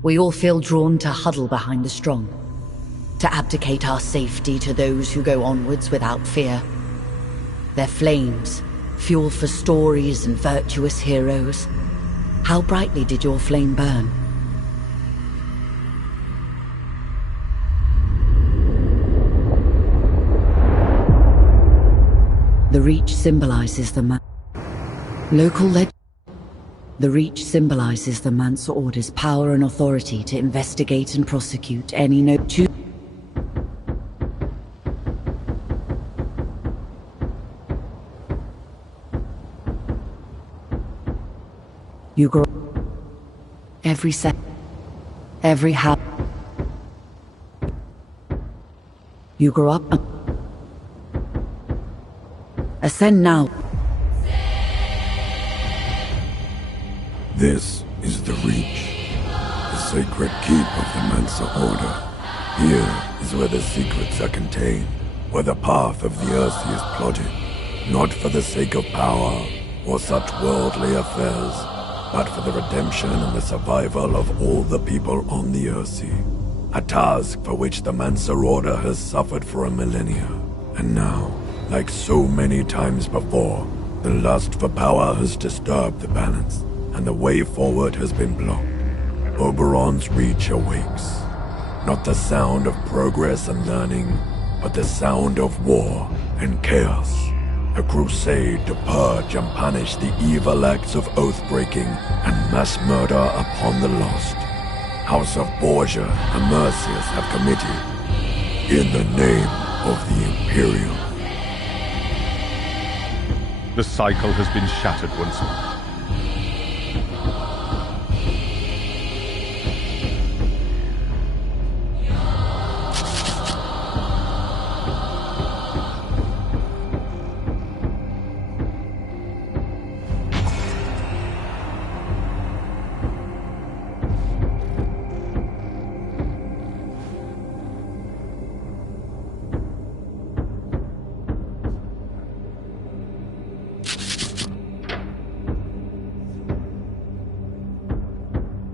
We all feel drawn to huddle behind the strong, to abdicate our safety to those who go onwards without fear. Their flames, fuel for stories and virtuous heroes. How brightly did your flame burn? The Reach symbolizes the The Reach symbolizes the Mansa Order's power and authority to investigate and prosecute any You grow every second, every habit. You grow up. Ascend now. This is the Reach, the sacred keep of the Mansa Order. Here is where the secrets are contained, where the path of the earth is plotted, not for the sake of power or such worldly affairs, but for the redemption and the survival of all the people on the Earthsea. A task for which the Mansa Order has suffered for a millennia. And now, like so many times before, the lust for power has disturbed the balance, and the way forward has been blocked. Oberon's Reach awakes. Not the sound of progress and learning, but the sound of war and chaos. A crusade to purge and punish the evil acts of oath-breaking and mass murder upon the lost. House of Borgia and Mercius have committed in the name of the Imperium. The cycle has been shattered once more.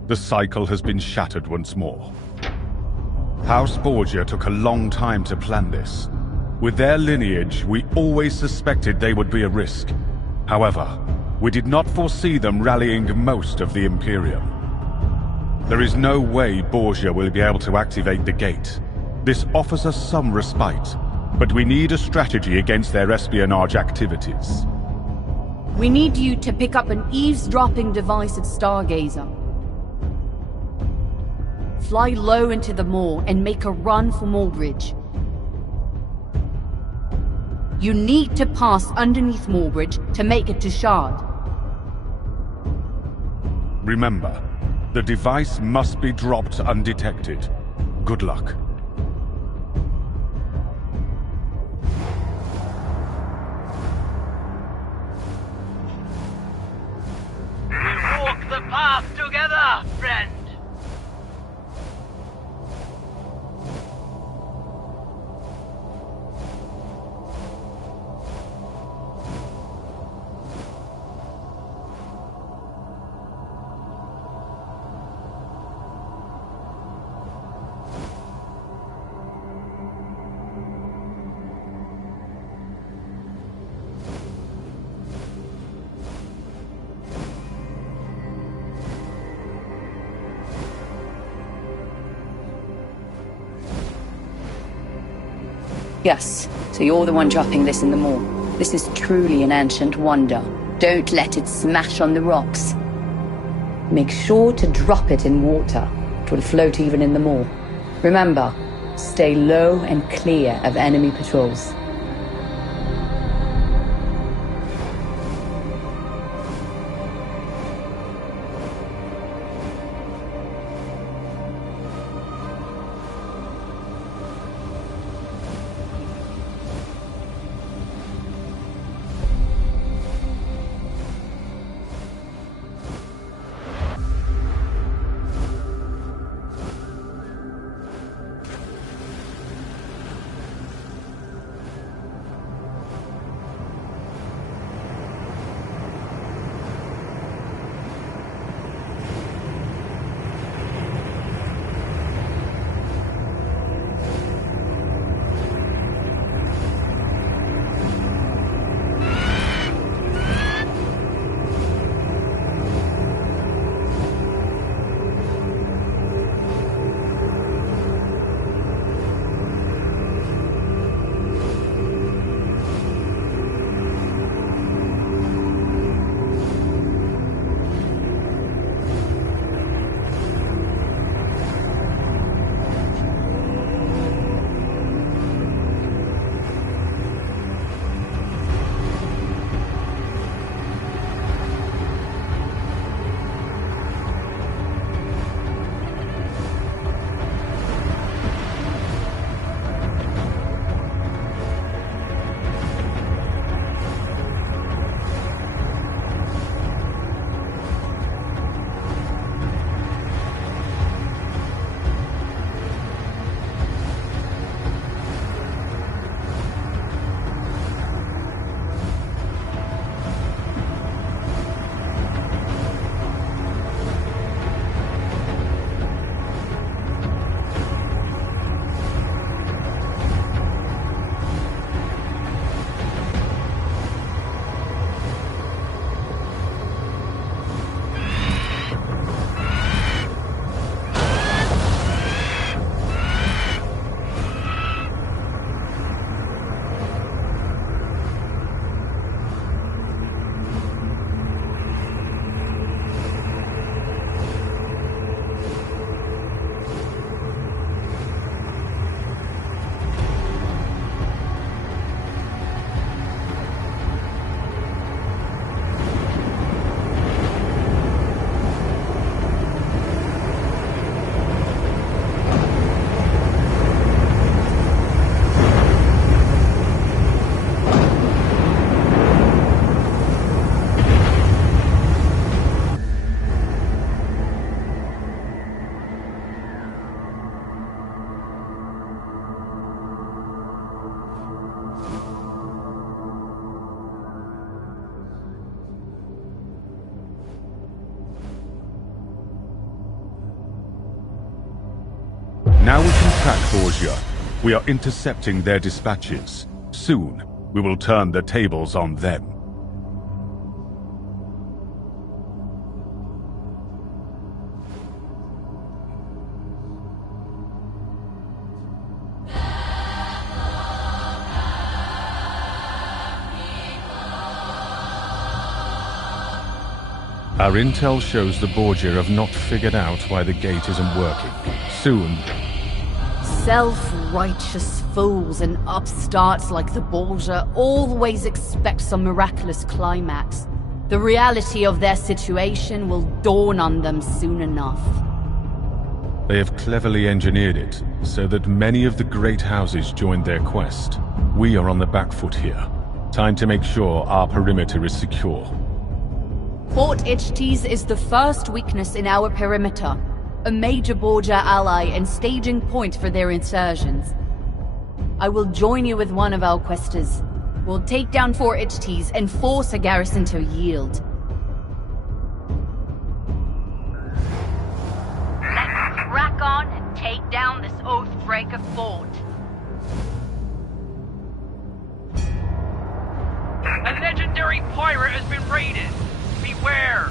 The cycle has been shattered once more. House Borgia took a long time to plan this. With their lineage, we always suspected they would be a risk. However, we did not foresee them rallying most of the Imperium. There is no way Borgia will be able to activate the gate. This offers us some respite, but we need a strategy against their espionage activities. We need you to pick up an eavesdropping device at Stargazer. Fly low into the moor and make a run for Moorbridge. You need to pass underneath Moorbridge to make it to Shard. Remember, the device must be dropped undetected. Good luck. We'll walk the path together, friend! Yes, so you're the one dropping this in the moor. This is truly an ancient wonder. Don't let it smash on the rocks. Make sure to drop it in water. It will float even in the moor. Remember, stay low and clear of enemy patrols. Now we can track Borgia. We are intercepting their dispatches. Soon, we will turn the tables on them. Our intel shows the Borgia have not figured out why the gate isn't working. Soon... Self-righteous fools and upstarts like the Borgia always expect some miraculous climax. The reality of their situation will dawn on them soon enough. They have cleverly engineered it, so that many of the great houses joined their quest. We are on the back foot here. Time to make sure our perimeter is secure. Fort Ichtes is the first weakness in our perimeter. A major Borgia ally and staging point for their insurgents. I will join you with one of our questers. We'll take down Fort Ichtes and force a garrison to yield. Let's crack on and take down this Oathbreaker fort. A legendary pirate has been raided. Beware!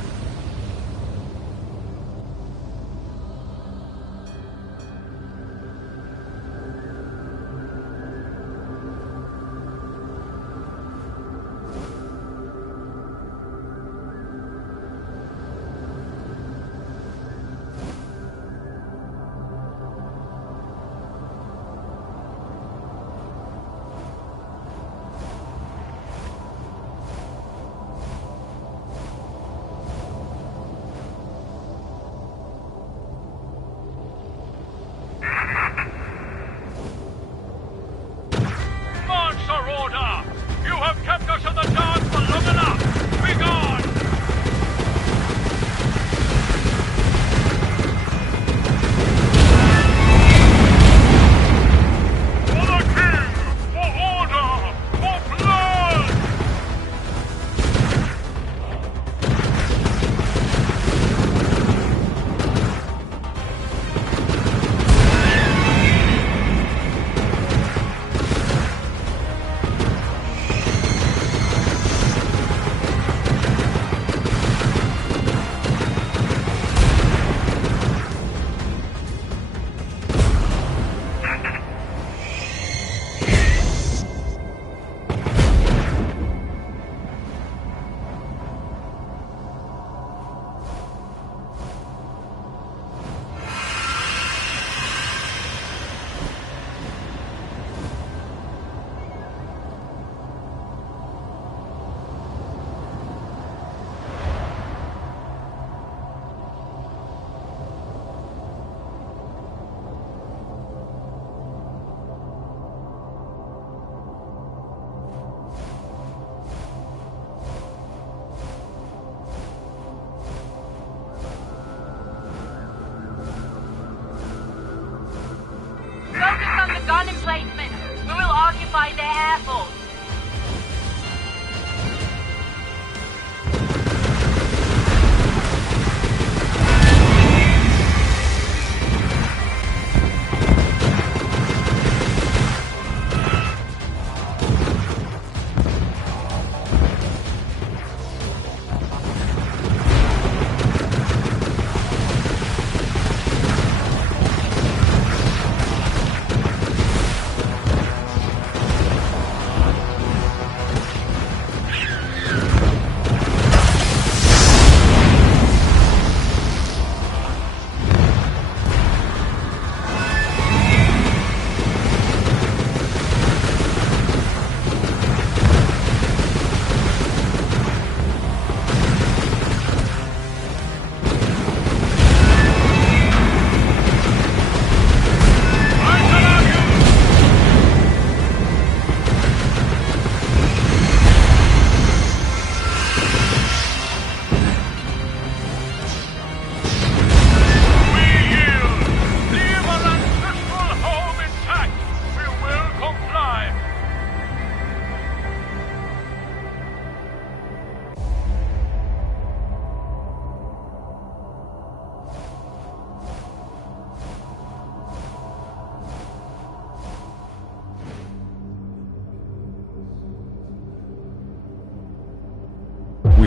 Gun emplacement. We will occupy their air force.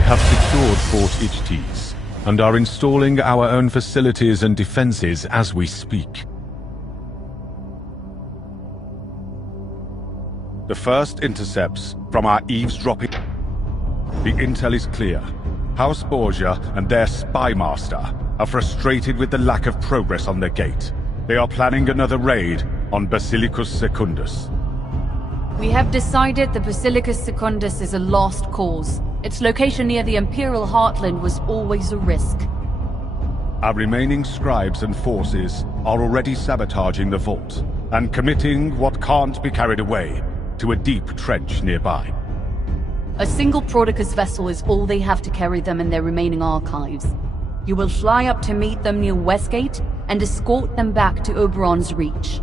have secured Fort Ichtes and are installing our own facilities and defenses as we speak. The first intercepts from our eavesdropping. The intel is clear. House Borgia and their spy master are frustrated with the lack of progress on their gate. They are planning another raid on Basilicus Secundus. We have decided the Basilicus Secundus is a lost cause. Its location near the Imperial Heartland was always a risk. Our remaining scribes and forces are already sabotaging the vault and committing what can't be carried away to a deep trench nearby. A single Prodicus vessel is all they have to carry them and their remaining archives. You will fly up to meet them near Westgate and escort them back to Oberon's Reach.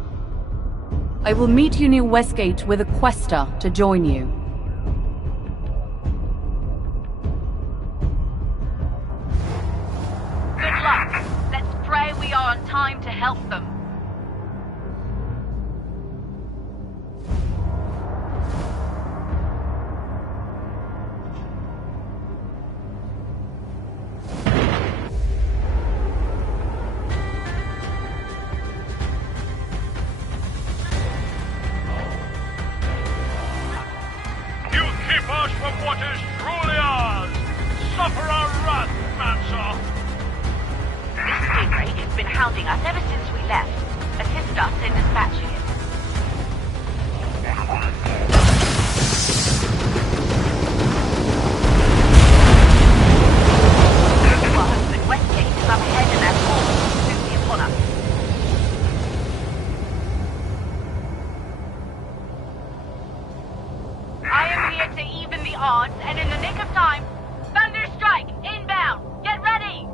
I will meet you near Westgate with a quester to join you. Good luck. Let's pray we are on time to help them. From what is truly ours. Suffer our wrath, Mansa. This stingray has been hounding us ever since we left. Assist us in dispatching it. Our husband Westgate is up ahead and their force will soon be upon us. I am here to even the odds, and in the nick of time, Thunderstrike, inbound! Get ready!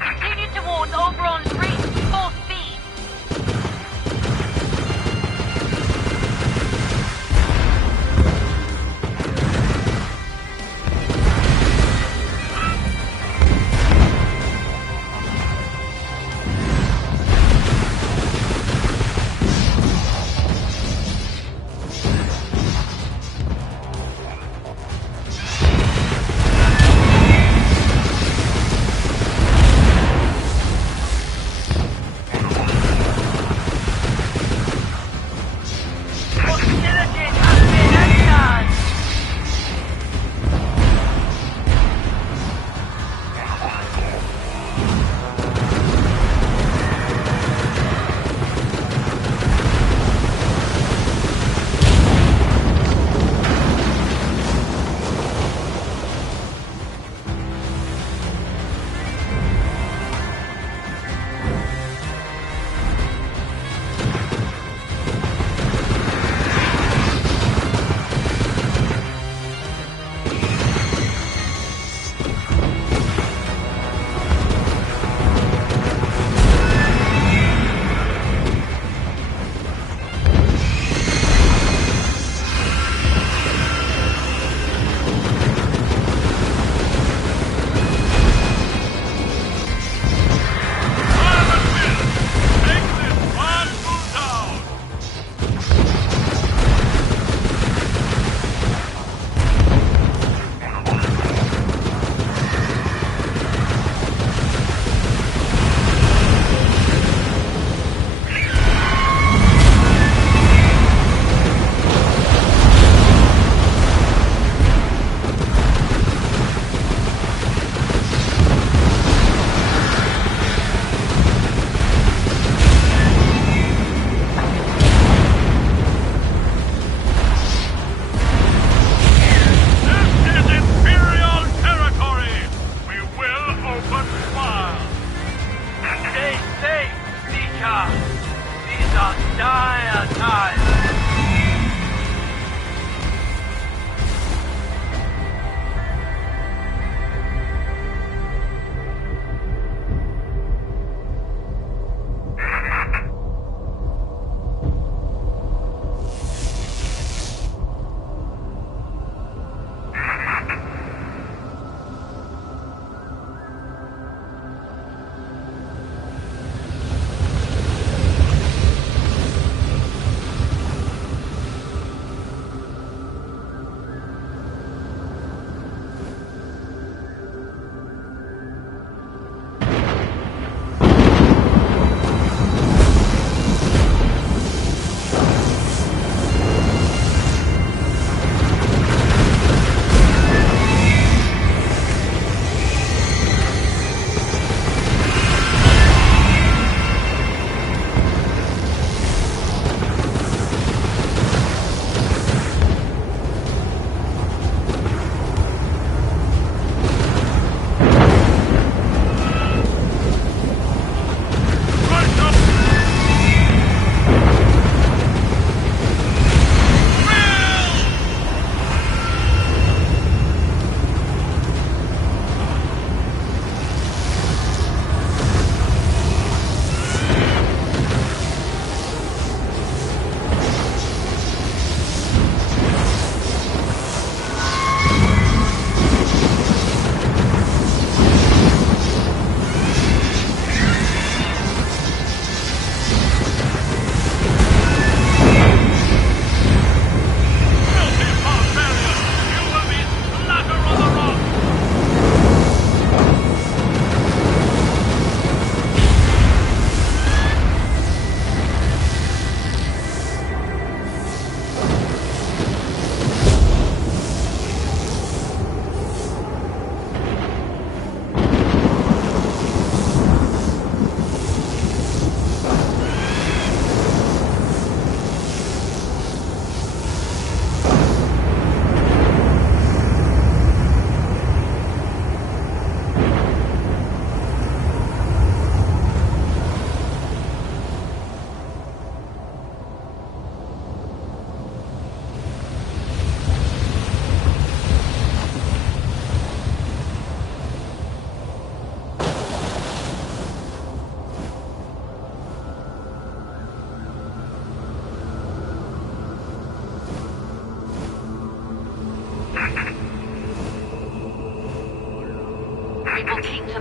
Continue towards Oberon's Reach, full speed!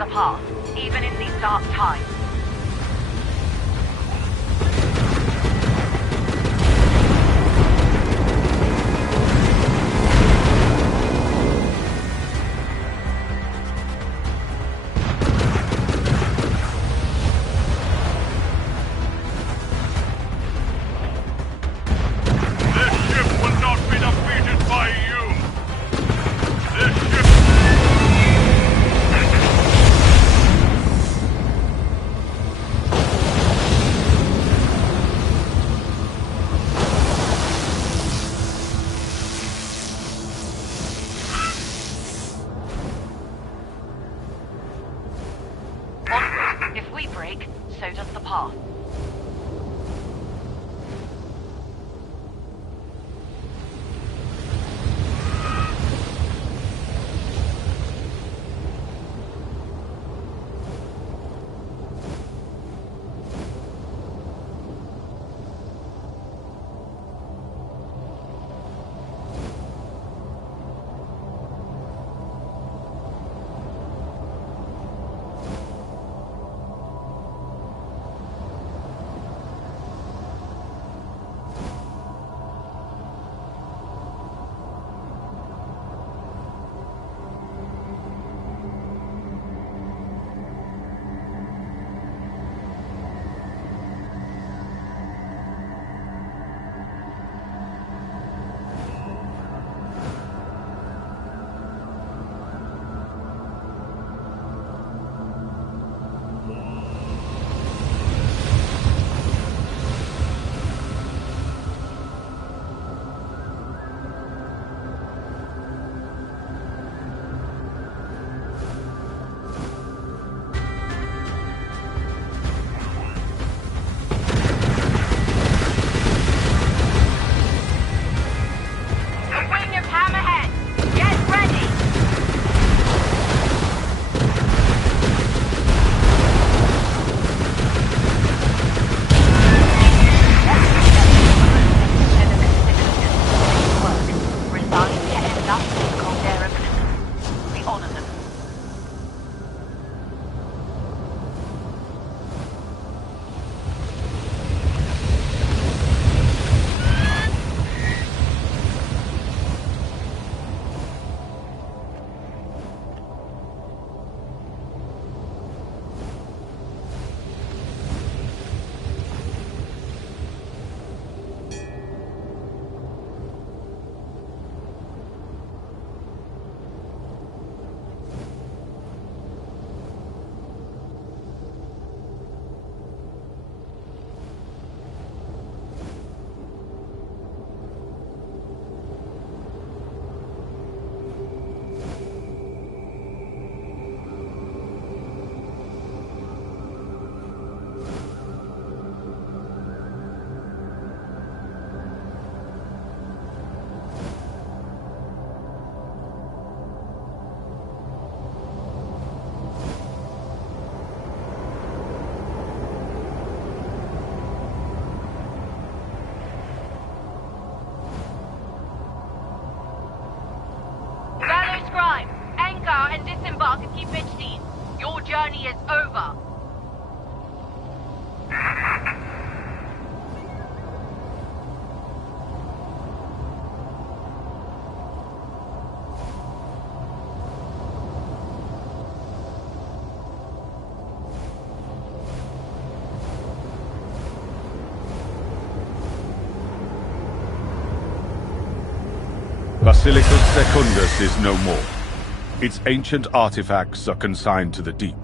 the path, even in these dark times. If we break, so does the path. And disembark and keep HDs. Your journey is over. Basilicus Secundus is no more. Its ancient artifacts are consigned to the deep.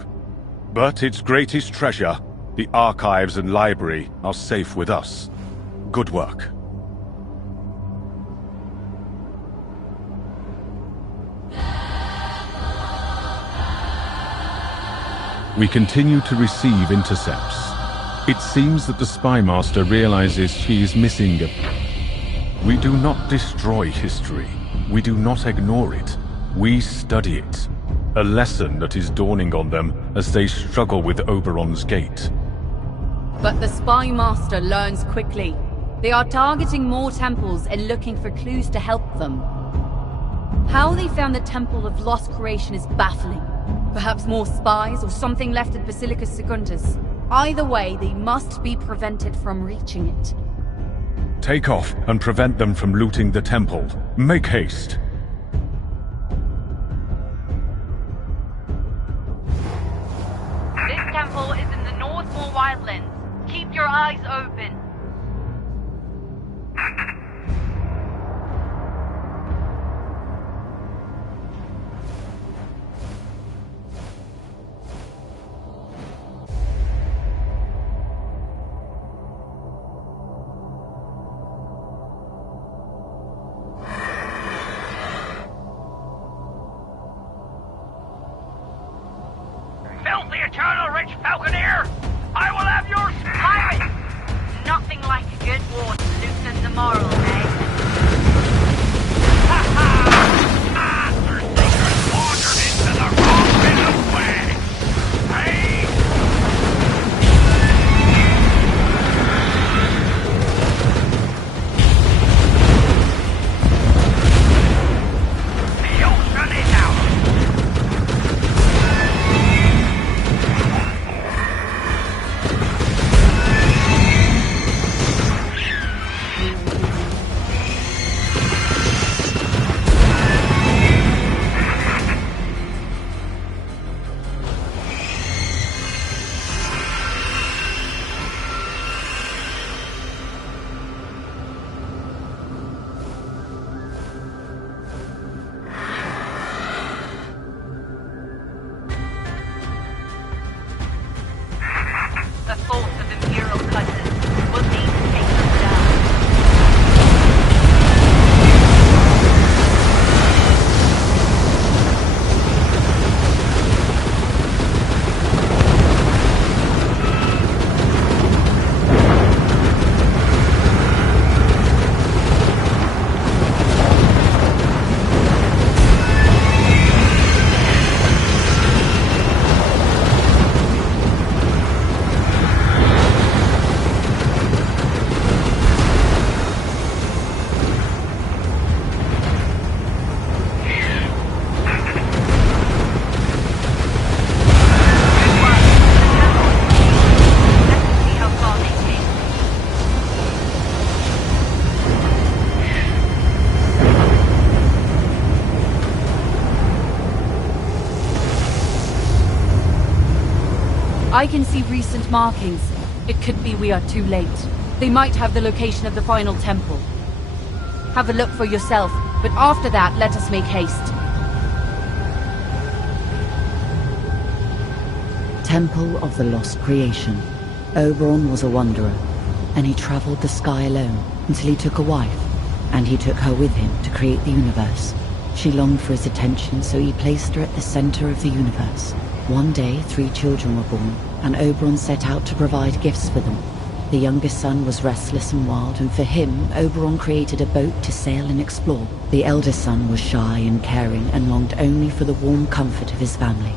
But its greatest treasure, the archives and library, are safe with us. Good work. We continue to receive intercepts. It seems that the Spy Master realizes she is missing a... We do not destroy history. We do not ignore it. We study it. A lesson that is dawning on them as they struggle with Oberon's Gate. But the Spy Master learns quickly. They are targeting more temples and looking for clues to help them. How they found the Temple of Lost Creation is baffling. perhaps more spies or something left at Basilica Secundus. Either way, they must be prevented from reaching it. Take off and prevent them from looting the temple. Make haste. This temple is in the Northmore Wildlands. Keep your eyes open. Filthy Eternal Rich Falconeer! I will have your spirit! Nothing like a good war to loosen the morals, eh? Ha ha! Master Seekers wandered into the wrong bit of way! Hey! The ocean is ours! The force of Imperial cutters will need to take them down. Let's see how far they came. I can see recent markings. It could be we are too late. They might have the location of the final temple. Have a look for yourself, but after that, let us make haste. Temple of the Lost Creation. Oberon was a wanderer, and he traveled the sky alone until he took a wife, and he took her with him to create the universe. She longed for his attention, so he placed her at the center of the universe. One day, 3 children were born, and Oberon set out to provide gifts for them. The youngest son was restless and wild, and for him, Oberon created a boat to sail and explore. The eldest son was shy and caring, and longed only for the warm comfort of his family.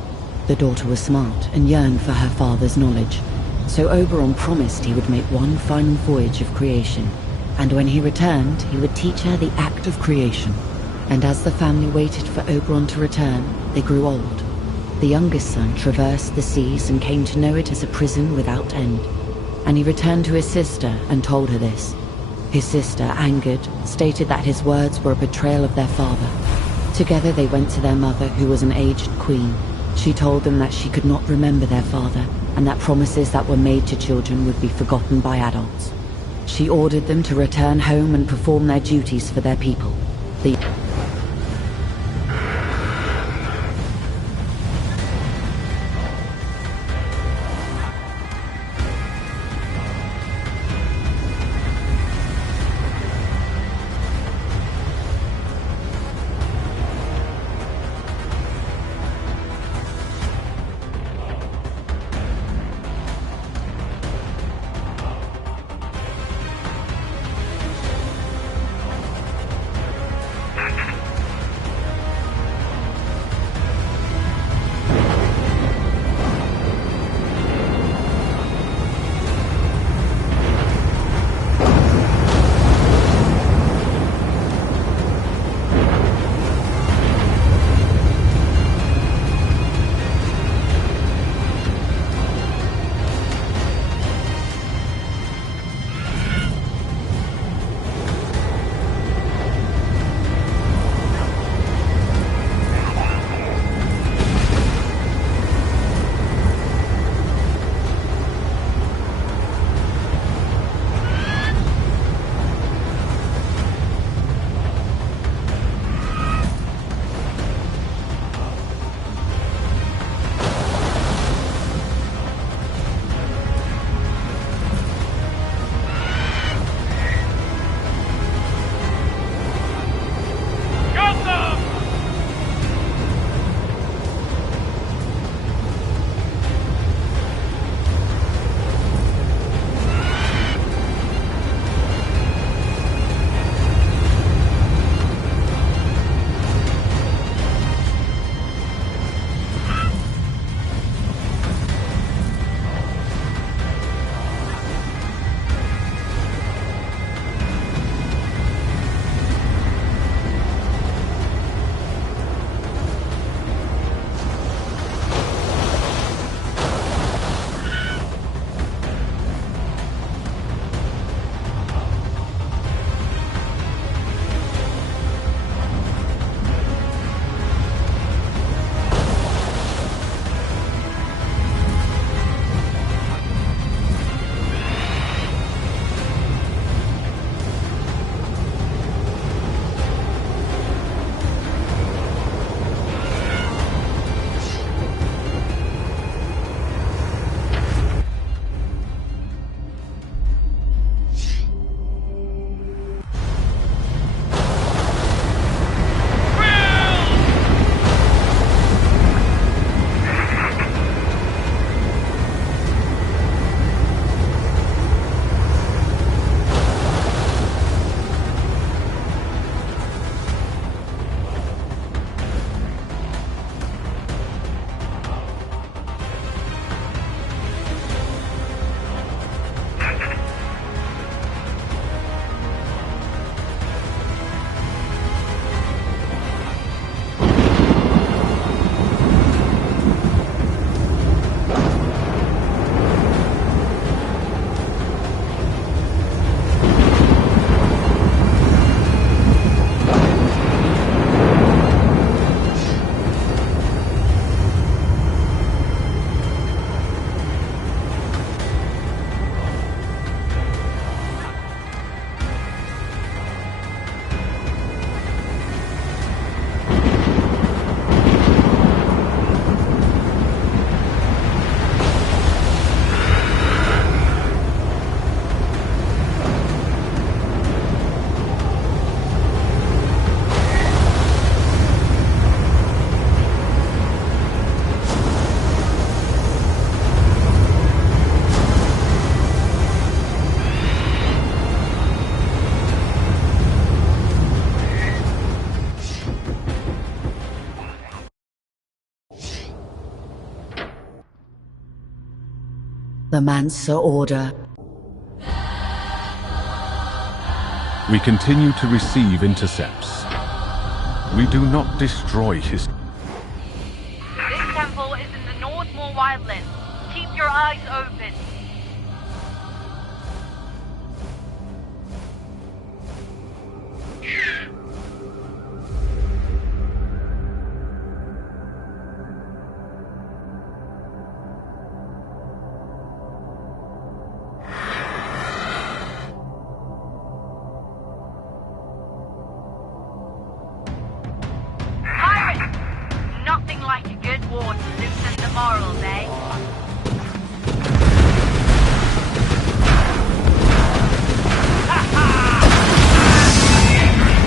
The daughter was smart, and yearned for her father's knowledge. So Oberon promised he would make one final voyage of creation, and when he returned, he would teach her the act of creation. And as the family waited for Oberon to return, they grew old. The youngest son traversed the seas and came to know it as a prison without end. And he returned to his sister and told her this. His sister, angered, stated that his words were a betrayal of their father. Together they went to their mother, who was an aged queen. She told them that she could not remember their father, and that promises that were made to children would be forgotten by adults. She ordered them to return home and perform their duties for their people. The The Mansa Order. We continue to receive intercepts. We do not destroy his... This temple is in the Northmore Wildlands. Keep your eyes open. Pirates! Nothing like a good war to loosen the morals, eh?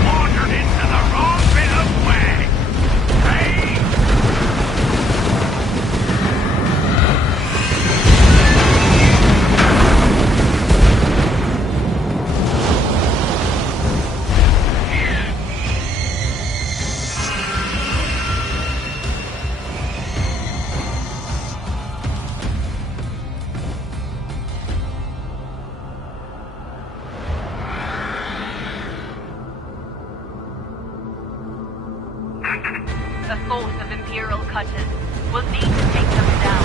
Wandered into the wrong bit of way. Hey! A force of Imperial cutters will need to take them down.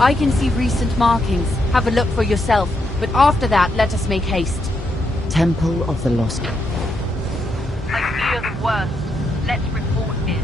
I can see recent markings. Have a look for yourself. But after that, let us make haste. Temple of the Lost. I fear the worst. Let's report in.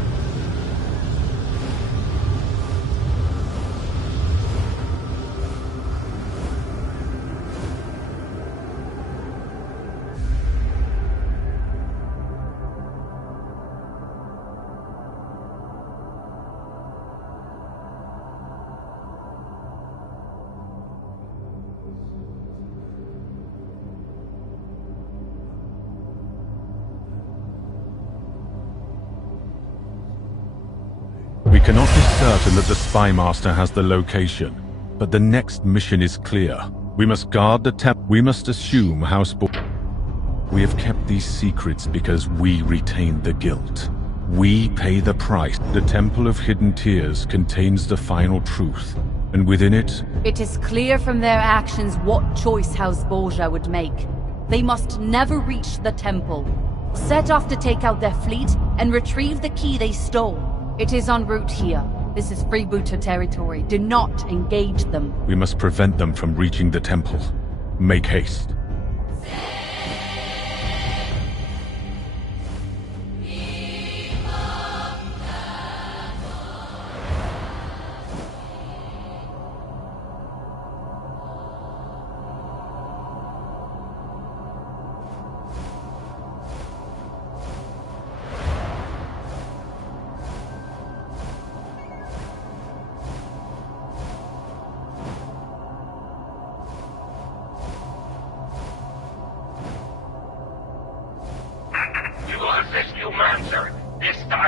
We cannot be certain that the Spy Master has the location, but the next mission is clear. We must guard the temple. We must assume House We have kept these secrets because we retain the guilt. We pay the price. The Temple of Hidden Tears contains the final truth, and within it... It is clear from their actions what choice House Borgia would make. They must never reach the temple. Set off to take out their fleet and retrieve the key they stole. It is en route here. This is freebooter territory. Do not engage them. We must prevent them from reaching the temple. Make haste.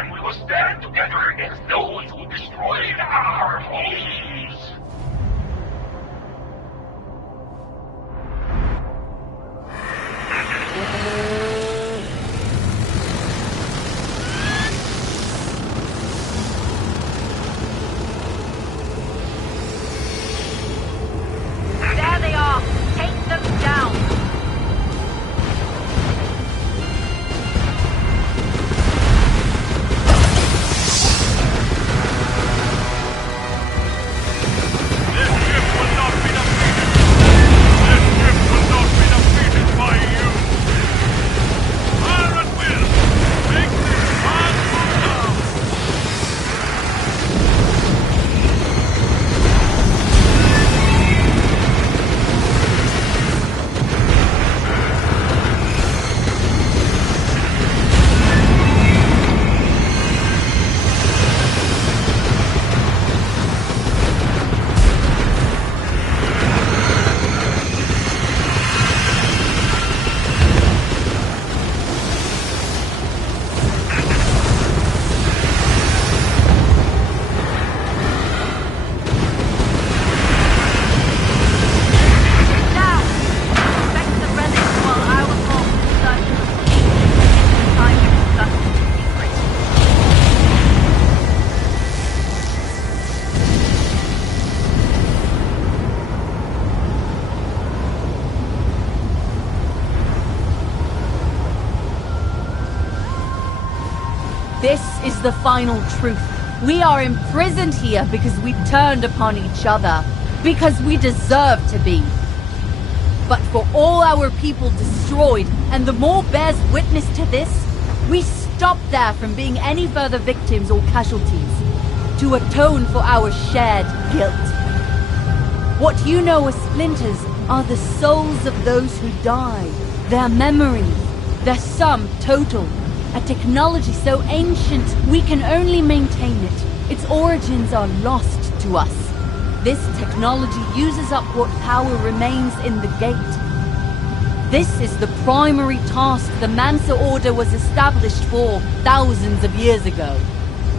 and we will stand together against those who destroyed our homes. There they are! Take them down! This ship will not be defeated! This ship will not be defeated by you! Fire at will! Make this hard down! Now! Respect the relics while I will hold the search for the key. It's time to discuss the secret. This is the final truth. We are imprisoned here because we turned upon each other. Because we deserve to be. But for all our people destroyed, and the more bears witness to this, we stop there from being any further victims or casualties. To atone for our shared guilt. What you know as splinters are the souls of those who died. Their memories. Their sum total. A technology so ancient we can only maintain it. Its origins are lost to us. This technology uses up what power remains in the gate. This is the primary task the Mansa Order was established for thousands of years ago.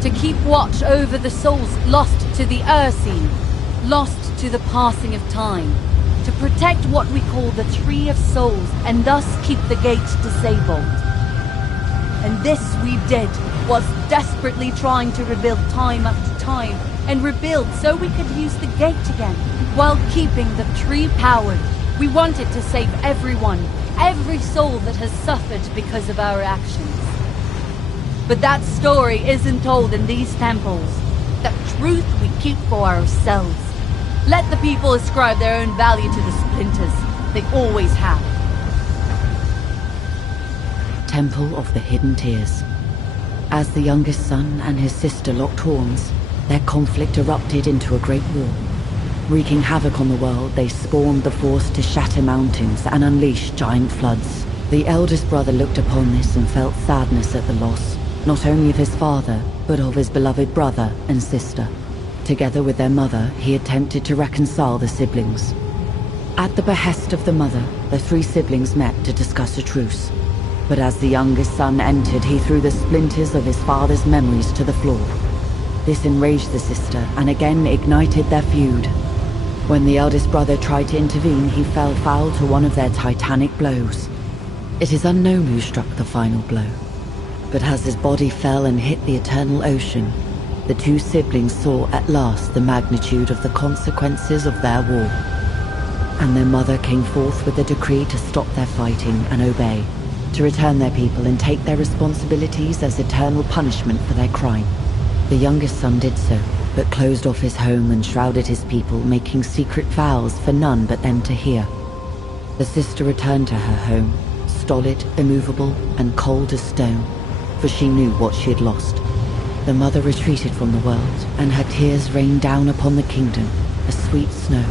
To keep watch over the souls lost to the Ursine, lost to the passing of time. To protect what we call the Tree of Souls and thus keep the gate disabled. And this we did, was desperately trying to rebuild time after time, and rebuild so we could use the gate again, while keeping the tree powered. We wanted to save everyone, every soul that has suffered because of our actions. But that story isn't told in these temples. That truth we keep for ourselves. Let the people ascribe their own value to the splinters. They always have. Temple of the Hidden Tears. As the youngest son and his sister locked horns, their conflict erupted into a great war. Wreaking havoc on the world, they spawned the force to shatter mountains and unleash giant floods. The eldest brother looked upon this and felt sadness at the loss, not only of his father, but of his beloved brother and sister. Together with their mother, he attempted to reconcile the siblings. At the behest of the mother, the three siblings met to discuss a truce. But as the youngest son entered, he threw the splinters of his father's memories to the floor. This enraged the sister and again ignited their feud. When the eldest brother tried to intervene, he fell foul to one of their titanic blows. It is unknown who struck the final blow. But as his body fell and hit the eternal ocean, the two siblings saw at last the magnitude of the consequences of their war. And their mother came forth with a decree to stop their fighting and obey, to return their people and take their responsibilities as eternal punishment for their crime. The youngest son did so, but closed off his home and shrouded his people, making secret vows for none but them to hear. The sister returned to her home, stolid, immovable, and cold as stone, for she knew what she had lost. The mother retreated from the world, and her tears rained down upon the kingdom, as sweet snow,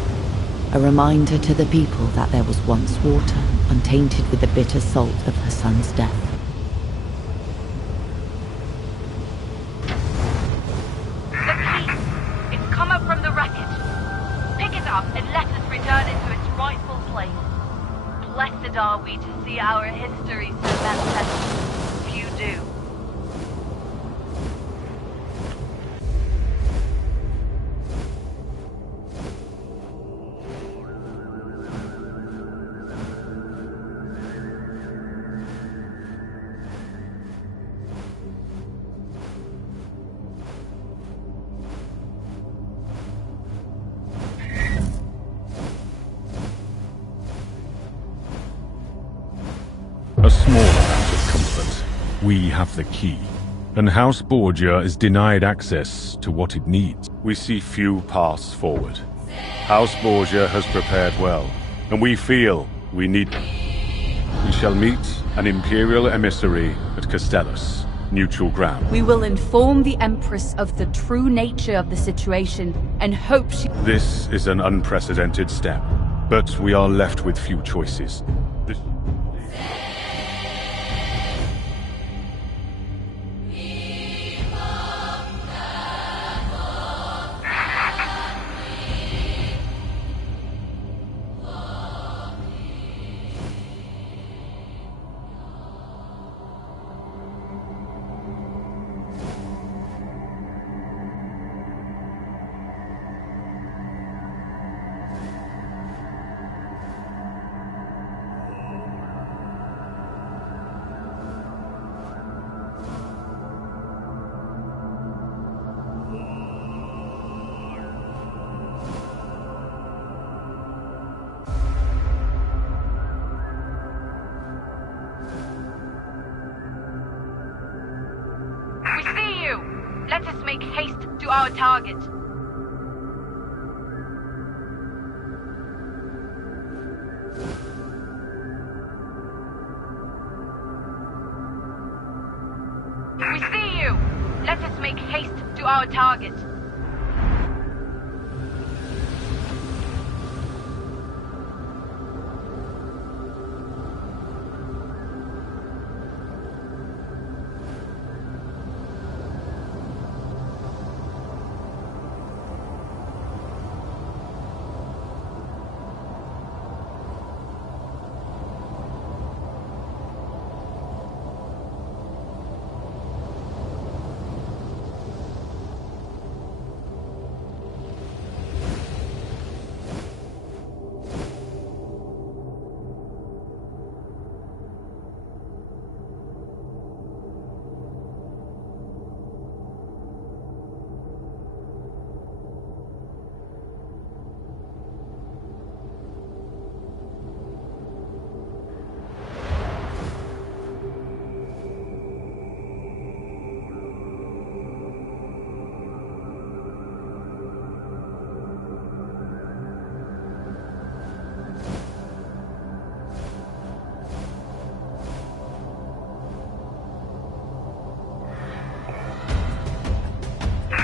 a reminder to the people that there was once water, untainted with the bitter salt of her son's death. The key! It's come up from the wreckage. Pick it up and let us return it to its rightful place. Blessed are we to see our history so manifest. Few do. we have the key, and House Borgia is denied access to what it needs. We see few paths forward. House Borgia has prepared well, and we feel we need them. We shall meet an Imperial emissary at Castellus, neutral ground. We will inform the Empress of the true nature of the situation and hope she... This is an unprecedented step, but we are left with few choices. We see you! Let us make haste to our target. We see you! Let us make haste to our target.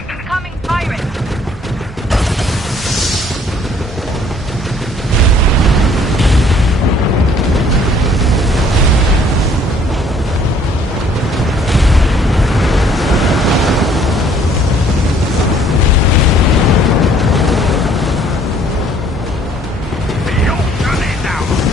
Incoming pirates! The ocean is ours!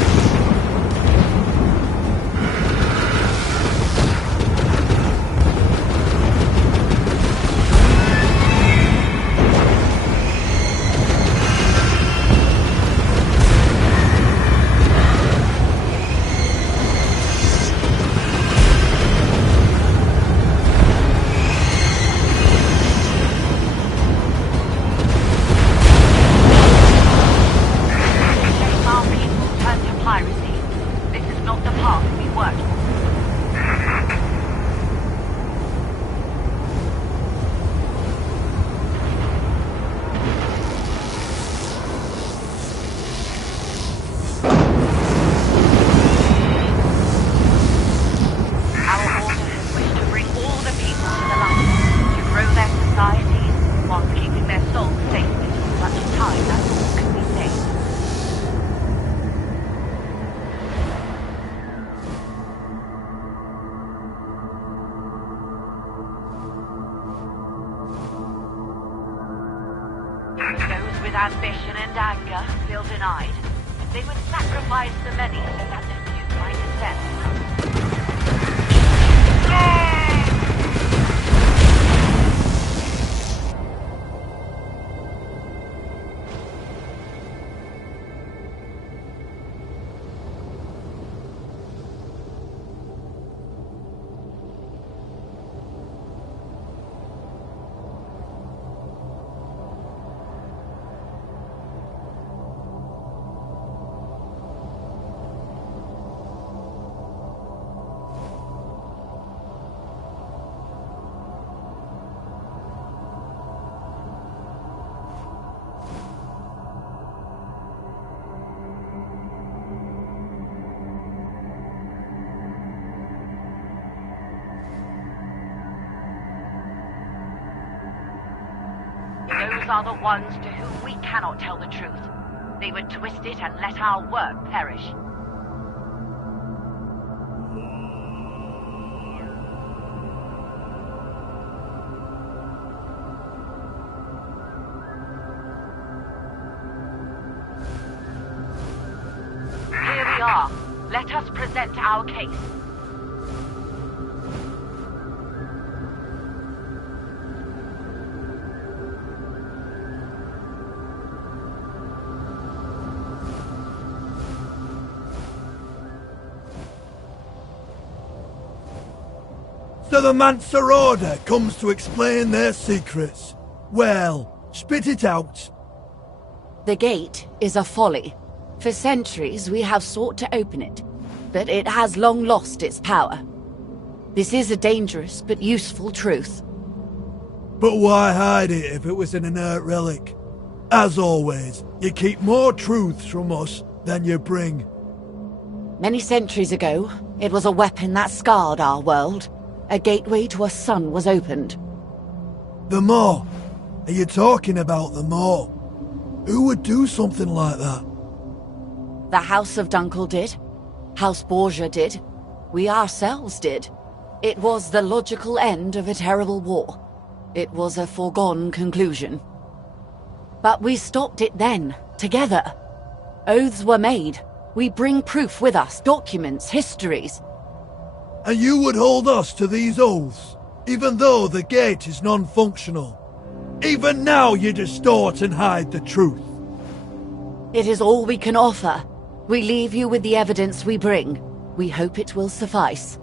Our people turn to piracy. This is not the path we worked for. Our order has wished to bring all the people to the light, to grow their societies, whilst keeping their souls safe until such time that all can be saved. Those with ambition and anger feel denied. They would sacrifice the many so that the few might ascend. Those are the ones to whom we cannot tell the truth. They would twist it and let our work perish. Here we are. Let us present our case. So the Mansa Order comes to explain their secrets. Well, spit it out. The gate is a folly. For centuries we have sought to open it, but it has long lost its power. This is a dangerous but useful truth. But why hide it if it was an inert relic? As always, you keep more truths from us than you bring. Many centuries ago, it was a weapon that scarred our world. A gateway to a sun was opened. The Maw? Are you talking about the Maw? Who would do something like that? The House of Dunkel did. House Borgia did. We ourselves did. It was the logical end of a terrible war. It was a foregone conclusion. But we stopped it then, together. Oaths were made. We bring proof with us, documents, histories. And you would hold us to these oaths, even though the gate is non-functional. Even now you distort and hide the truth. It is all we can offer. We leave you with the evidence we bring. We hope it will suffice.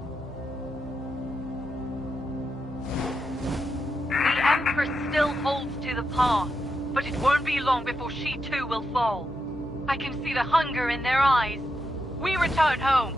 The Empress still holds to the path, but it won't be long before she too will fall. I can see the hunger in their eyes. We return home.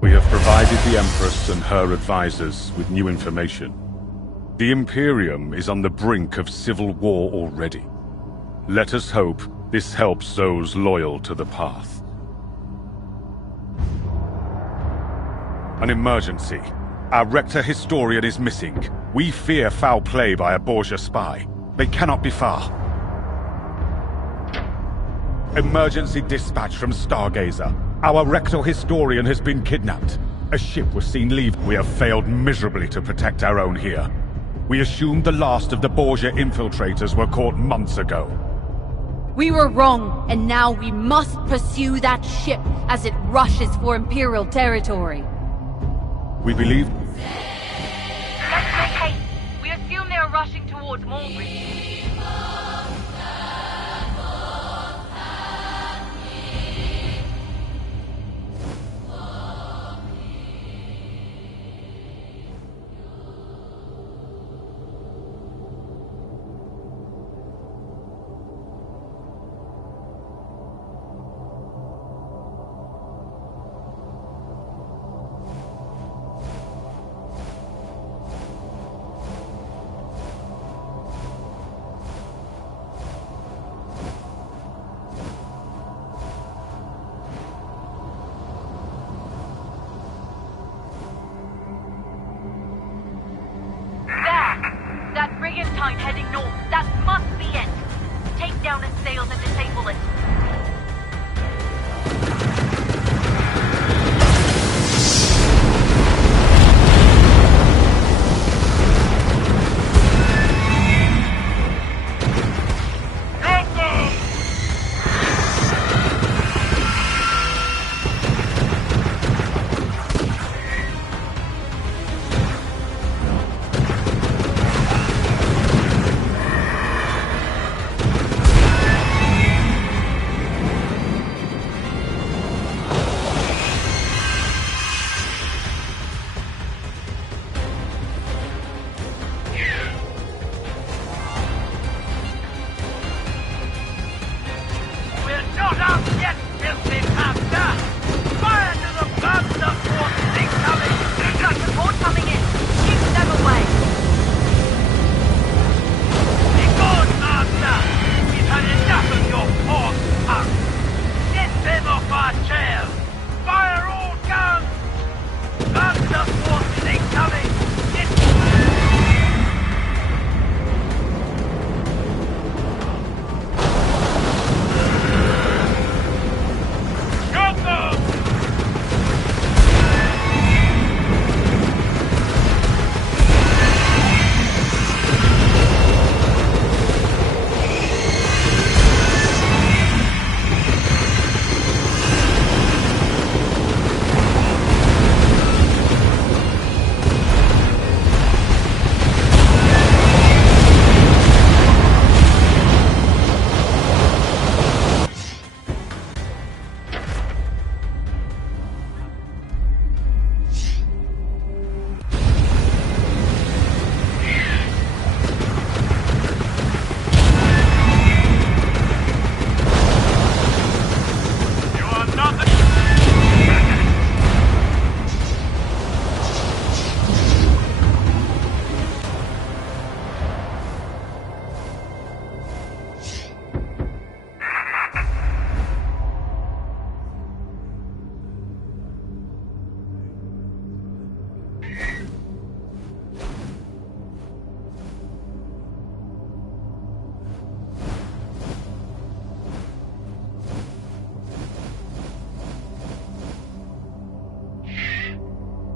We have provided the Empress and her advisors with new information. The Imperium is on the brink of civil war already. Let us hope this helps those loyal to the path. An emergency. Our Rector Historian is missing. We fear foul play by a Borgia spy. They cannot be far. Emergency dispatch from Stargazer. Our Rector Historian has been kidnapped. A ship was seen leave. We have failed miserably to protect our own here. We assumed the last of the Borgia infiltrators were caught months ago. We were wrong, and now we must pursue that ship as it rushes for Imperial territory. We believe... Let's make haste. We assume they are rushing towards Mulbridge.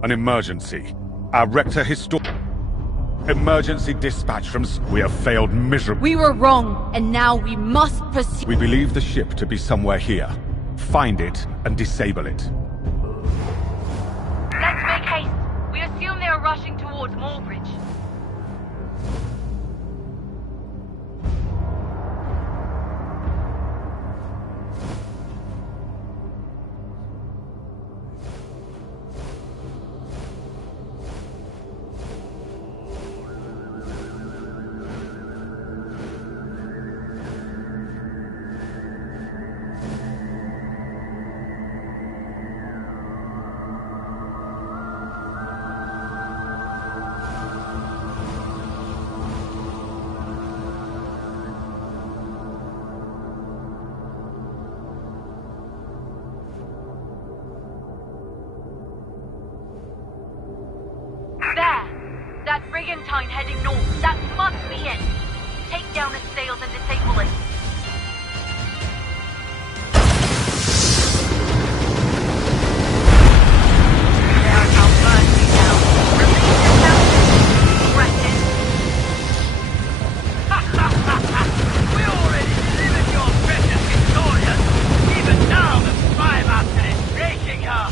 An emergency. Our Rector Emergency dispatch from We have failed miserably. We were wrong, and now we must pursue. We believe the ship to be somewhere here. Find it and disable it. Let's make haste. We assume they are rushing towards Moorbridge. That brigantine heading north, that must be it. Take down its sails and disable it. There's no mercy now. Release your captain. Wretched. We already delivered your precious Victoria. Even now the spymaster is breaking her.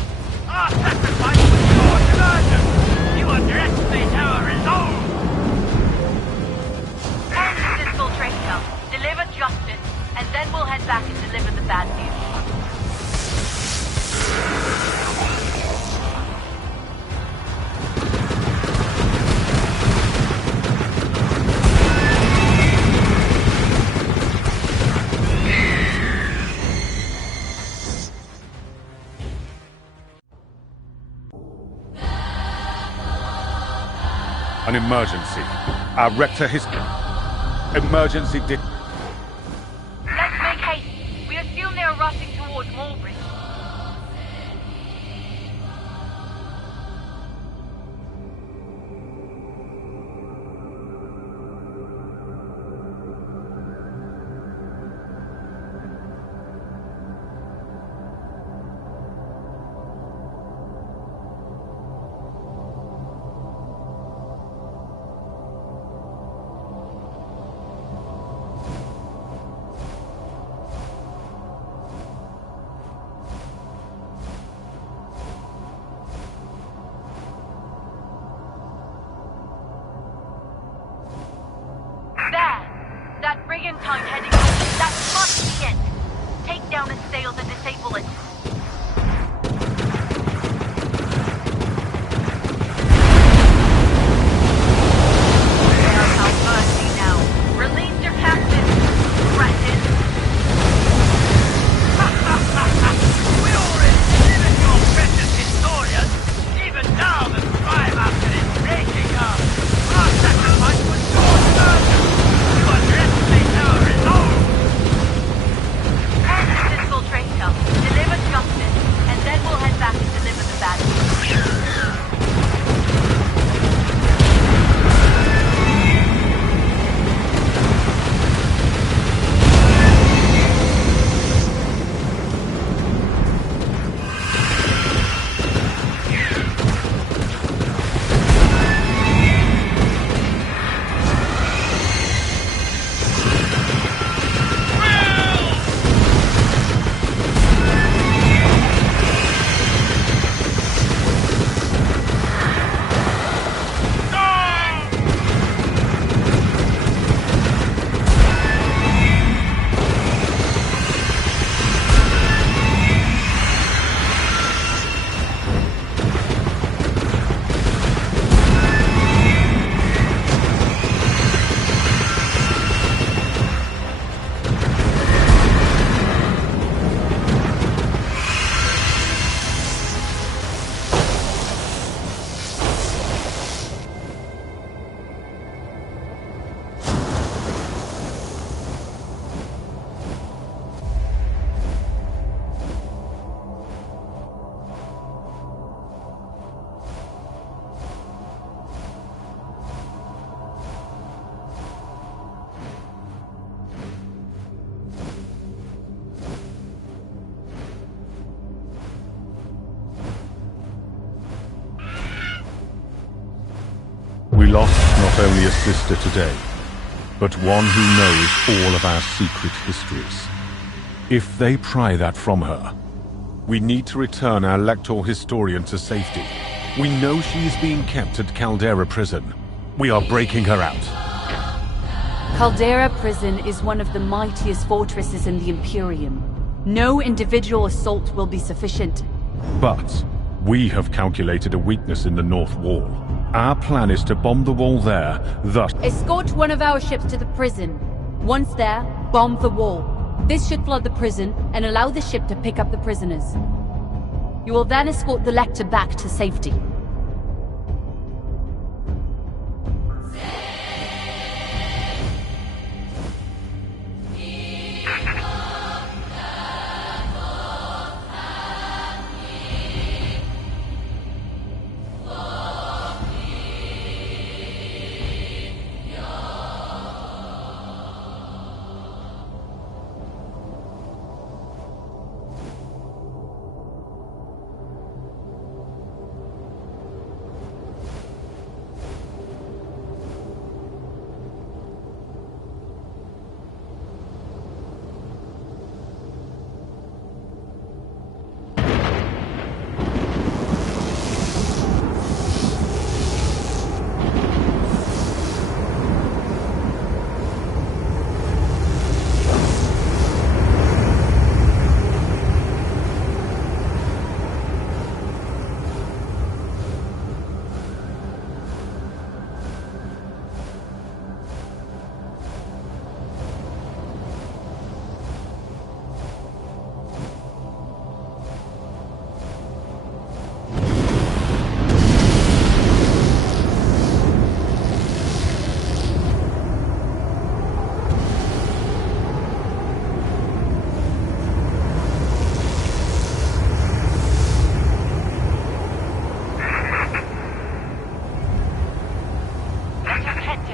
Our sacrifice was yours to murder. You underestimate our resolve! End this infiltration. Deliver justice, and then we'll head back and deliver the bad news. An emergency. Our Rector Emergency Let's make haste. We assume they are rushing towards Moorbridge. We lost not only a sister today, but one who knows all of our secret histories. If they pry that from her, we need to return our Lector Historian to safety. We know she is being kept at Caldera Prison. We are breaking her out. Caldera Prison is one of the mightiest fortresses in the Imperium. No individual assault will be sufficient. But we have calculated a weakness in the North Wall. Our plan is to bomb the wall there, thus... Escort one of our ships to the prison. Once there, bomb the wall. This should flood the prison and allow the ship to pick up the prisoners. You will then escort the Lector back to safety.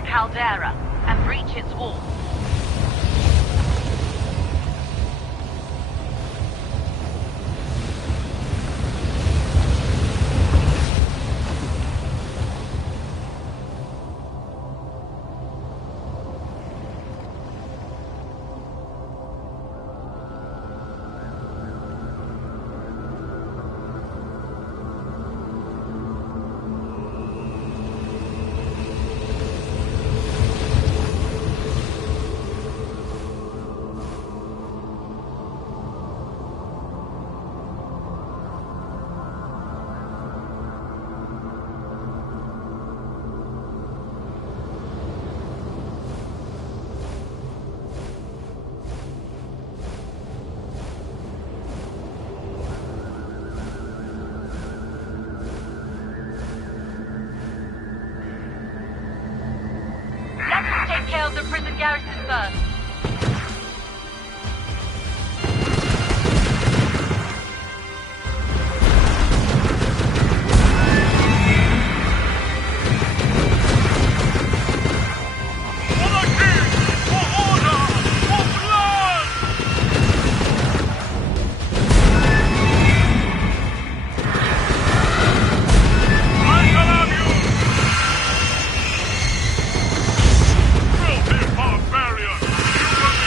Caldera and breach its walls. Take care of the prison garrison first. Barbarian! You will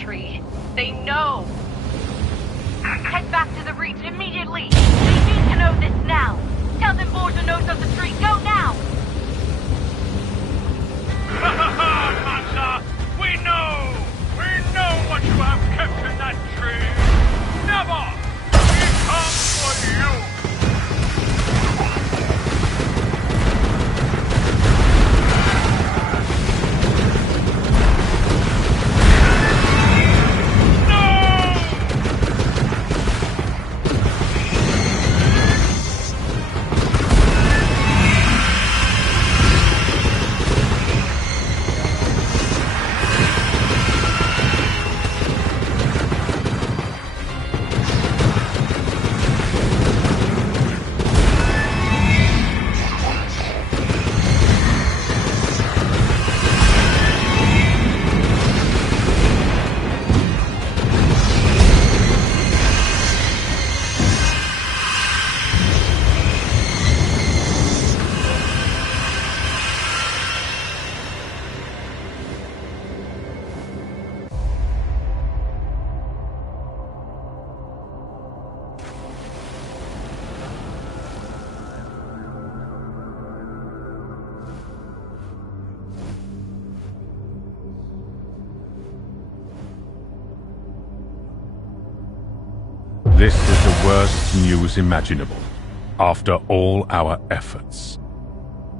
tree. They know. Head back to the Reach immediately. They need to know this now. Tell them Borgia knows of the tree. Go now! Ha ha ha, Mansa! We know! We know what you have kept in that tree! Never! We come for you! This is the worst news imaginable, after all our efforts.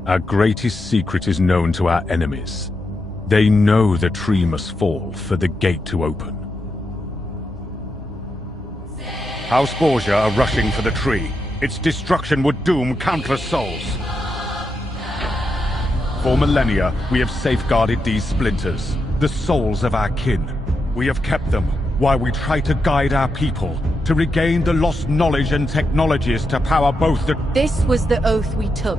Our greatest secret is known to our enemies. They know the tree must fall for the gate to open. House Borgia are rushing for the tree. Its destruction would doom countless souls. For millennia, we have safeguarded these splinters, the souls of our kin. We have kept them while we try to guide our people to regain the lost knowledge and technologies to power both the... This was the oath we took.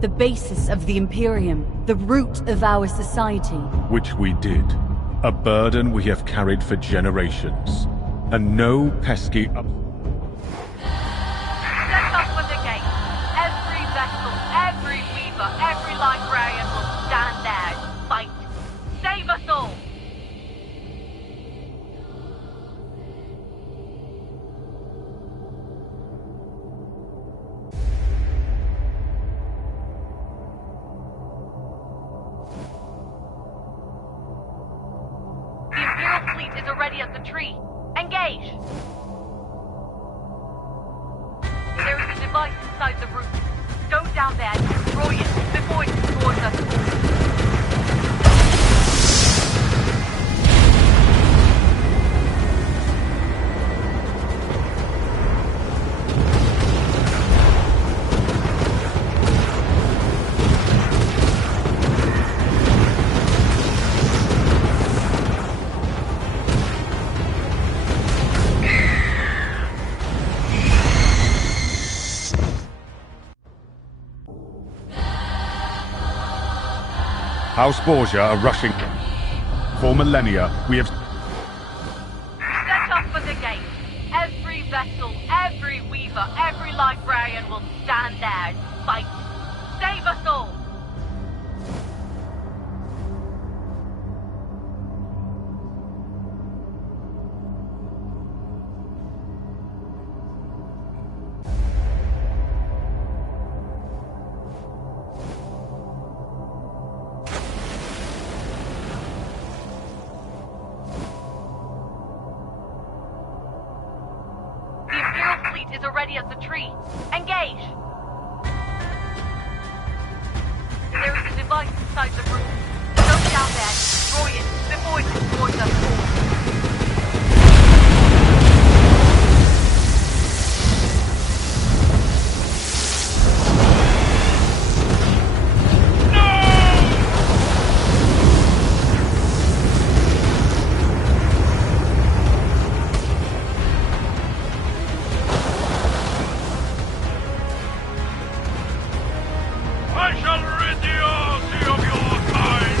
The basis of the Imperium. The root of our society. Which we did. A burden we have carried for generations. And no pesky... Set up for the gate. Every vessel, every weaver, every librarian will stand there and fight. Save us all! The Imperial fleet is already at the tree. Engage! There is a device inside the room. Go down there and destroy it before it destroys us all. House Borgia are rushing. For millennia, we have... Set up for the gate. Every vessel, every weaver, every librarian will stand there and fight. Save us all! Is already at the tree. Engage! There is a device inside the room. Go down there and destroy it before it destroys us all. I shall rid the Aussie of your kind!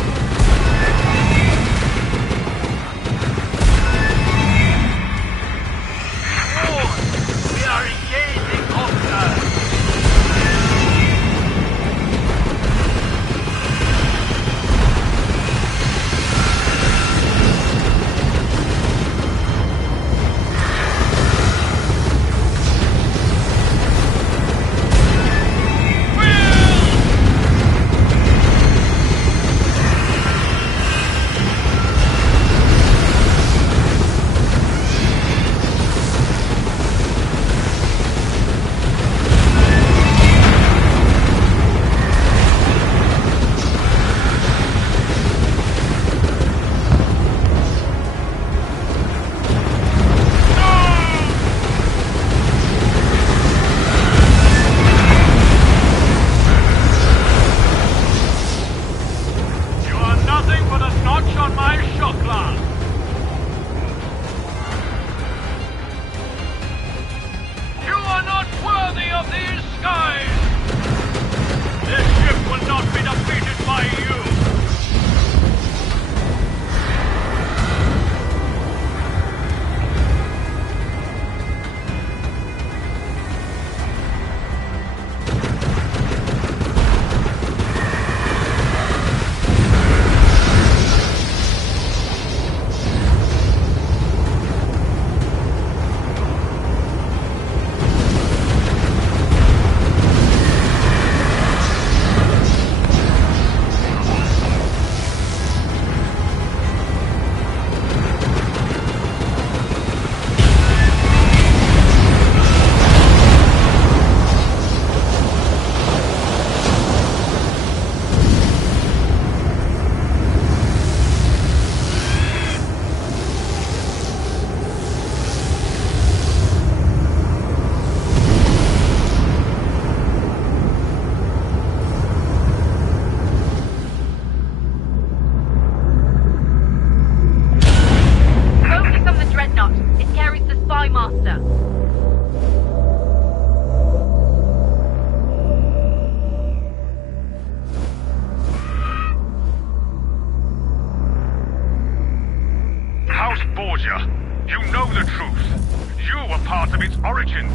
defeated by you! Focus on the dreadnought. It carries the spy master. House Borgia, you know the truth. You were part of its origins.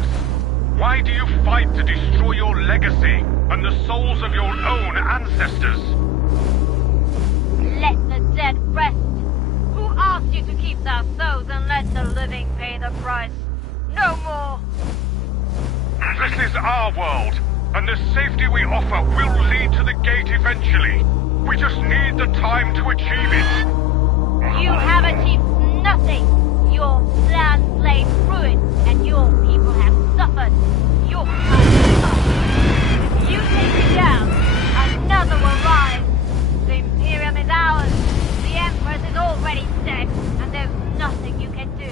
Why do you fight to destroy your legacy and the souls of your own ancestors? Let the dead rest. Who asked you to keep their souls and let the living pay the price? No more. This is our world, and the safety we offer will lead to the gate eventually. We just need the time to achieve it. You have achieved nothing. Your plans lay ruin, and your people have suffered. Your If you take me down, another will rise. The Imperium is ours. The Empress is already dead, and there's nothing you can do.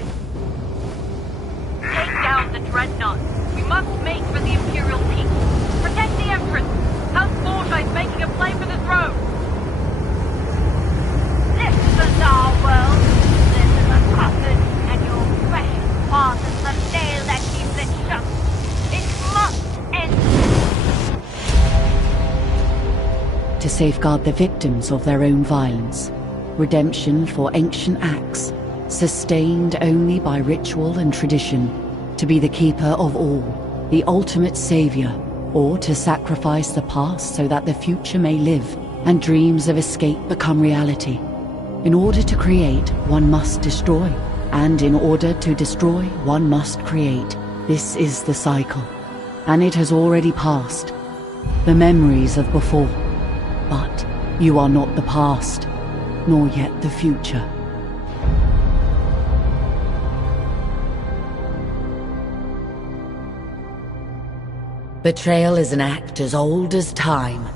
Take down the dreadnought. We must make for the Imperial peak. Protect the Empress. House Borgia is making a play for the throne. This isn't our world. This is a coffin, and your precious heart is the nail that keeps it shut. It must end. To safeguard the victims of their own violence. Redemption for ancient acts, sustained only by ritual and tradition. To be the keeper of all, the ultimate savior, or to sacrifice the past so that the future may live and dreams of escape become reality. In order to create, one must destroy, and in order to destroy, one must create. This is the cycle, and it has already passed. The memories of before, but you are not the past, nor yet the future. Betrayal is an act as old as time.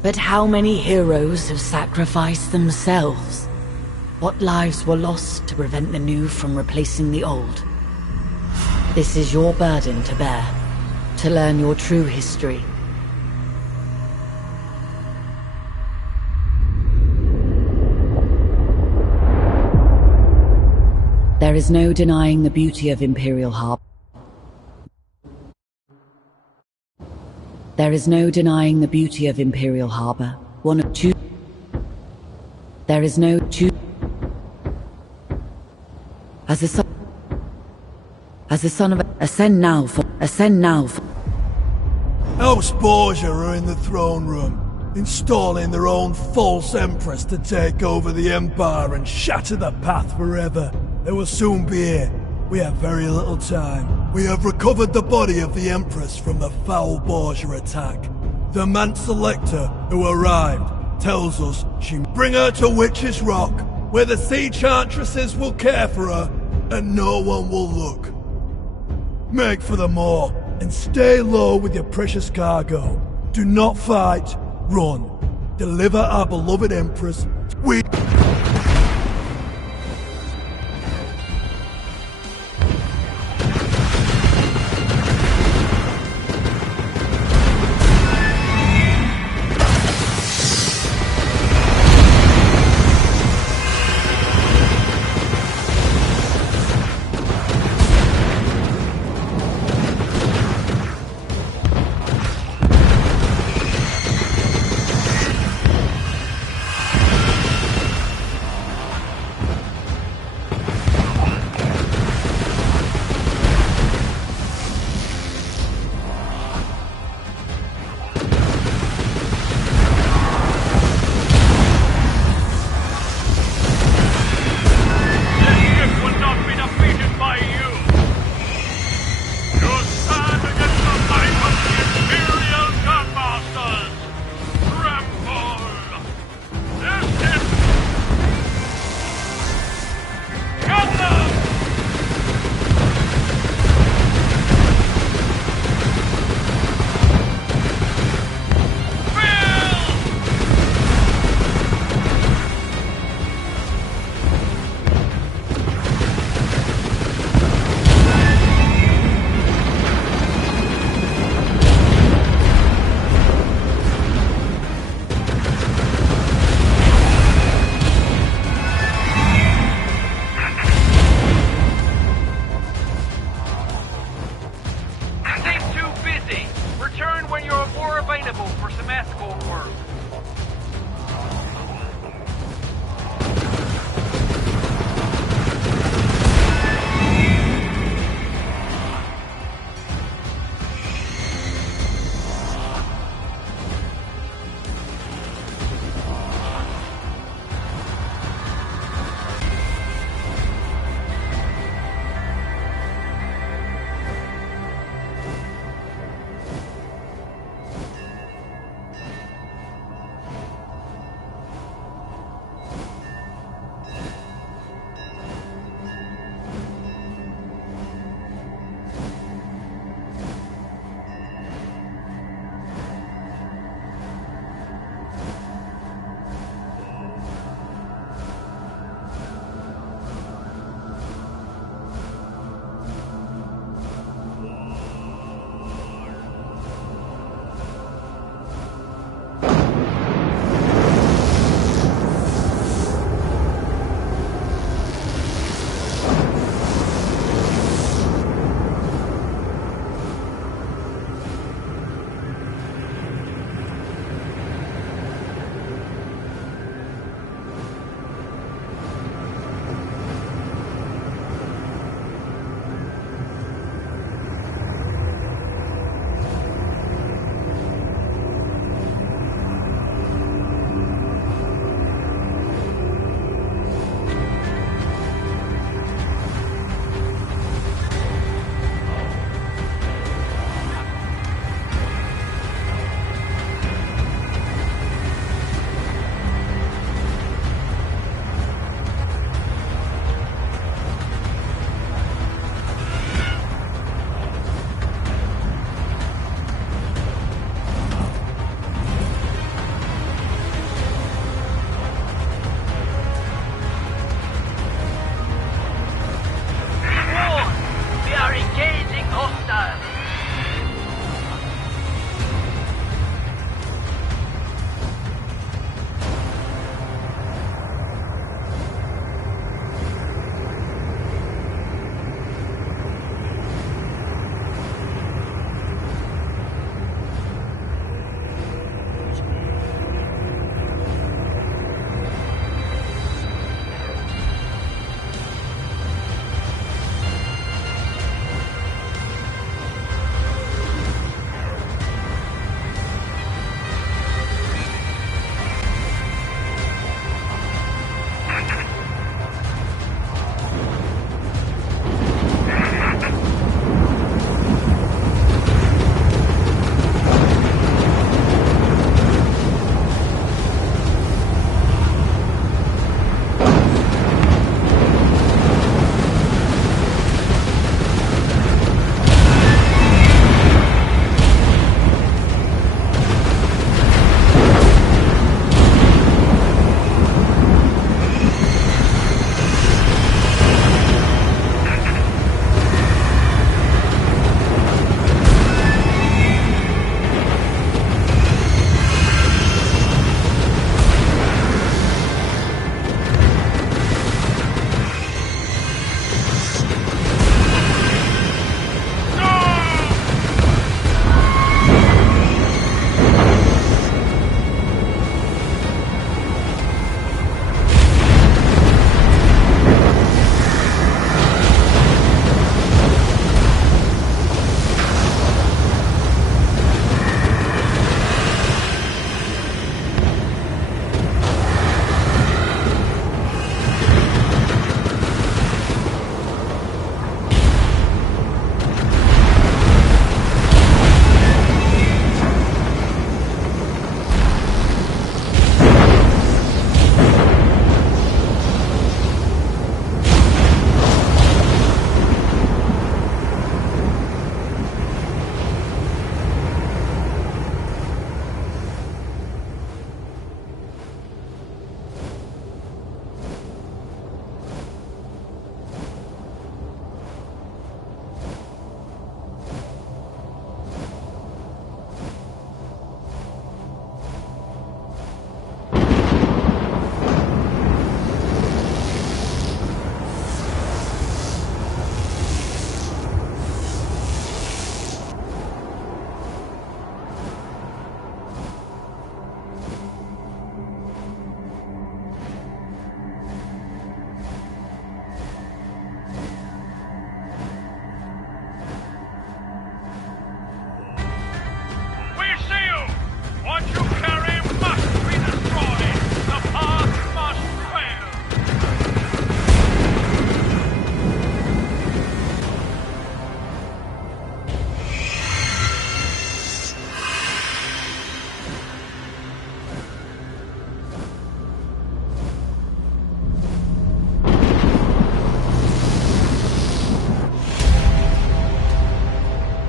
But how many heroes have sacrificed themselves? What lives were lost to prevent the new from replacing the old? This is your burden to bear, to learn your true history. There is no denying the beauty of Imperial Harbor. There is no denying the beauty of Imperial Harbor. One of two. There is no two. As the son of ascend now for House Borgia are in the throne room, installing their own false empress to take over the Empire and shatter the path forever. They will soon be here. We have very little time. We have recovered the body of the Empress from the foul Borgia attack. The Mansa Lector, who arrived, tells us she bring her to Witch's Rock, where the Sea Chantresses will care for her, and no one will look. Make for the moor, and stay low with your precious cargo. Do not fight, run. Deliver our beloved Empress. We... available for some escort work.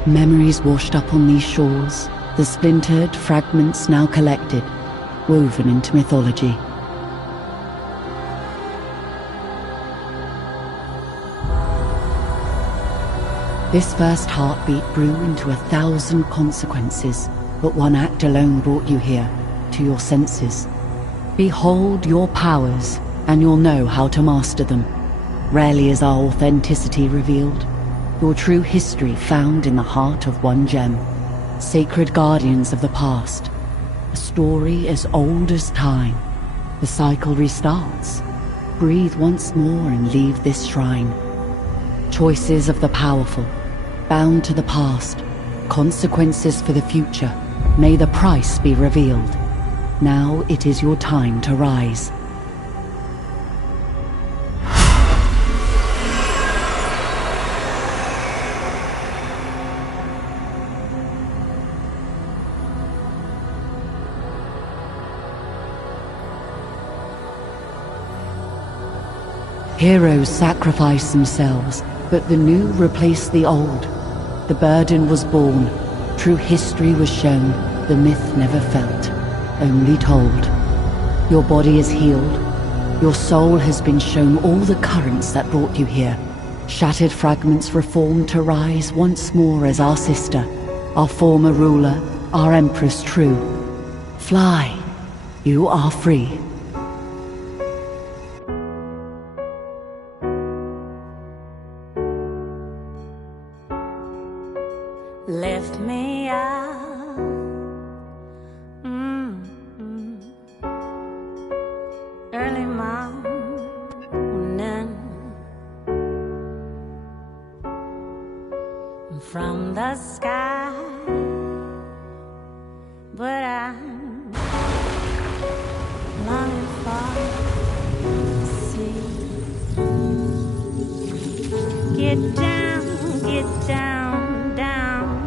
Memories washed up on these shores, the splintered fragments now collected, woven into mythology. This first heartbeat grew into 1,000 consequences, but one act alone brought you here, to your senses. Behold your powers, and you'll know how to master them. Rarely is our authenticity revealed, your true history found in the heart of one gem. Sacred guardians of the past, a story as old as time. The cycle restarts. Breathe once more and leave this shrine. Choices of the powerful, bound to the past, consequences for the future. May the price be revealed. Now it is your time to rise. Heroes sacrifice themselves, but the new replaced the old. The burden was born, true history was shown, the myth never felt, only told. Your body is healed, your soul has been shown all the currents that brought you here. Shattered fragments reformed to rise once more as our sister, our former ruler, our empress true. Fly, you are free. Left me out. Early morning. From the sky. But I'm longing for the sea. Get down, down.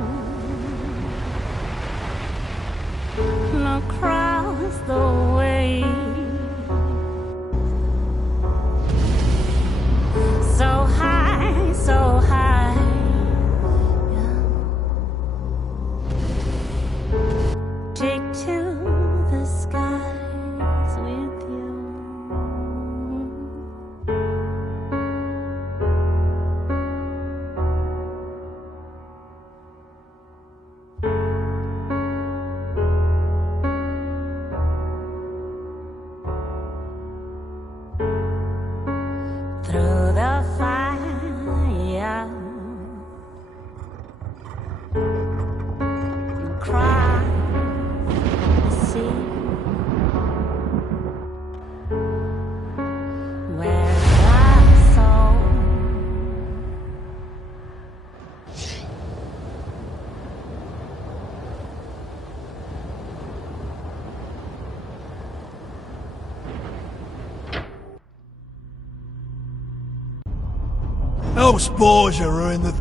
Across the way. So high, so high. Yeah. Take to the skies with you. Through the fire, you cry, see, where's my soul? No spores are in the